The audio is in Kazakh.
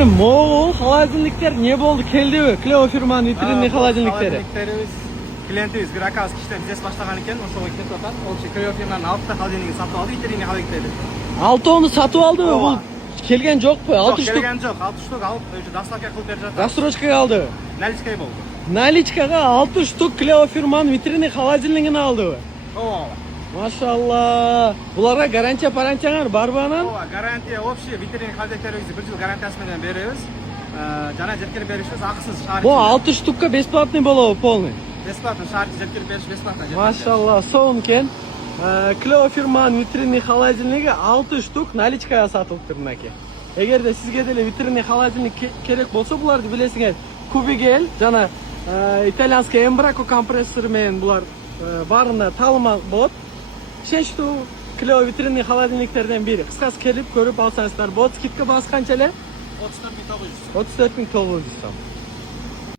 Böyle Moğol холодильниктер ne oldu? Keldi mi? Cleo firmanın vitrinli холодильниктері. Холодильниктерimiz kliyentimiz bir akaz kişiden bize başlagan eken ошого кетип атат. Ол Cleo firmanın altta холодильнигин сатып алды, витринный холодильниктери. Алтауны сатып aldı mı? Bu kelgen жоқ mu? 6 штук. Kelgen жоқ. 6 штук алып, өзү доставка кылып берип жатат. Рассрочкаga aldı. Наличкой болду. Наличкаga 6 штук Cleo firmanın vitrinli холодильнигini aldı mı? Ооба. Maşallah. Bulara garantiya parantiyaңар бар мы анан? Ооба, гарантия общий витринный холодильниктерибизди 1 жыл гарантиясы менен беребиз. Жана жеткирип беришибиз акысыз шаар. Bu 6 штукка бесплатный болобу полный? Бесплатно шаар жеткирип бериш бесплатно. Maşallah. Soğumken Cleo firmanın vitrinli холодильниги 6 штук наличкага сатылып тур мынакей. Эгерде сизге деле vitrinный холодильник керек болсо, буларды билесиңер. Кубигель жана итальянский эмбрако компрессору менен булар барына таалымал болот. Шешту Cleo vitrinный холодильниктерден бири. Кыскасы келип көрүп алсаңыздар болот. Скидка басы канча эле? 34.900. 34.900 сом.